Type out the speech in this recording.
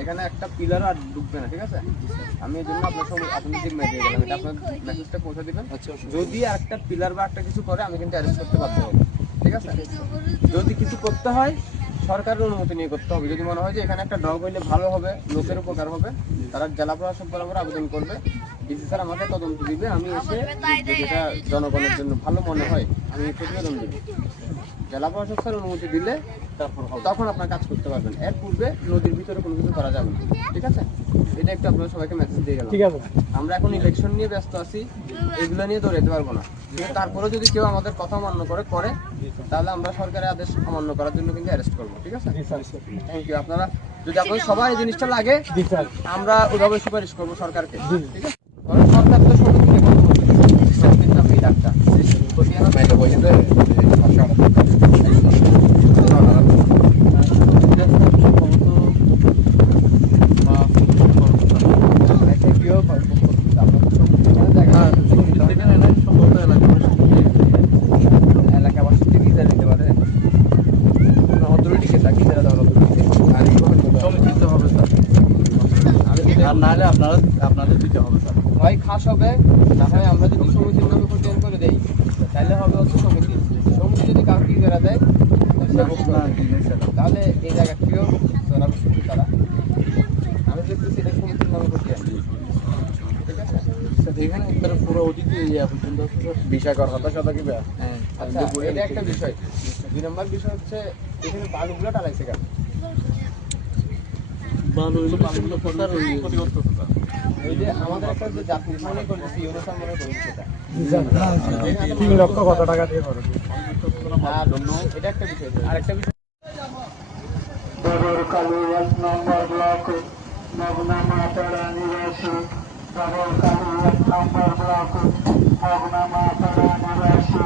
এখানে একটা পিলার আর ঢুকবে না, ঠিক আছে? আমি এই জন্য আপনার সঙ্গে আপনার জিম্মায় দিয়ে গেলাম, এটা আপনার মেসেজটা পৌঁছে দিবেন। যদি একটা পিলার বা একটা কিছু করে আমি কিন্তু অ্যারেস্ট করতে বাধ্য হবো, ঠিক আছে? যদি কিছু করতে হয় সরকারের অনুমতি নিয়ে করতে হবে। যদি মনে হয় যে এখানে একটা ড্রপ হইলে ভালো হবে, লোকের উপকার হবে, তারা জেলা প্রশাসক বরাবর আবেদন করবে, ডিসি স্যার আমাকে তদন্ত দিবে, আমি এসে যদি এটা জনগণের জন্য ভালো মনে হয় আমি প্রতিবেদন দেবো। জেলা প্রশাসক স্যার অনুমতি দিলে তখন আপনার কাজ করতে পারবেন, এর পূর্বে নদীর ভিতরে কোনো কিছু করা যাবে না, ঠিক আছে? এটা একটু আপনারা সবাইকে মেসেজ দিয়ে গেলাম। ঠিক আছে, আমরা এখন ইলেকশন নিয়ে ব্যস্ত আছি, এগুলো নিয়ে দৌড়াতে পারবো না। কিন্তু তারপরে যদি কেউ আমাদের কথা অমান্য করে তাহলে আমরা সরকারের আদেশ অমান্য করার জন্য কিন্তু অ্যারেস্ট করবো, ঠিক আছে? Thank you. আপনারা যদি আপনাদের সবাই এই জিনিসটা লাগে আমরা ওইভাবে সুপারিশ করবো সরকারকে, ঠিক আছে? কারণ সরকার তো সমিতিকে কথা বলবে, এই ডাক্তার নাহলে আপনাদের দিতে হবে স্যার, হয় খাস হবে, না হয় আমরা যদি সমিতির নামে প্রতিষ্ঠান করে দেই তাহলে হবে হচ্ছে সমিতি যদি কাউকে ইজারা দেয় তাহলে এই জায়গা কেউ তারা আমি দেখতেছি এটা সমিতির নামে প্রতিষ্ঠান, ঠিক আছে? এখানে পুরো অতীতে পর্যন্ত বিষয় কর হতাশা কি হ্যাঁ। আচ্ছা, এটা একটা বিষয়। 2 নম্বর বিষয় হচ্ছে এখানে বালুগুলো টালাইছে কেন? এই যে আমাদের একটা যে যাত্রী মনে করতেছি ইউনিফর্ম মনে করতেছি সেটা 3 লক্ষ কত টাকা দিয়ে করো? এটা একটা বিষয়। আরেকটা বিষয় কালু 1 নম্বর ব্লক মগনা মাতারা নিবাসী কালু 1 নম্বর ব্লক মগনা মাতারা নিবাসী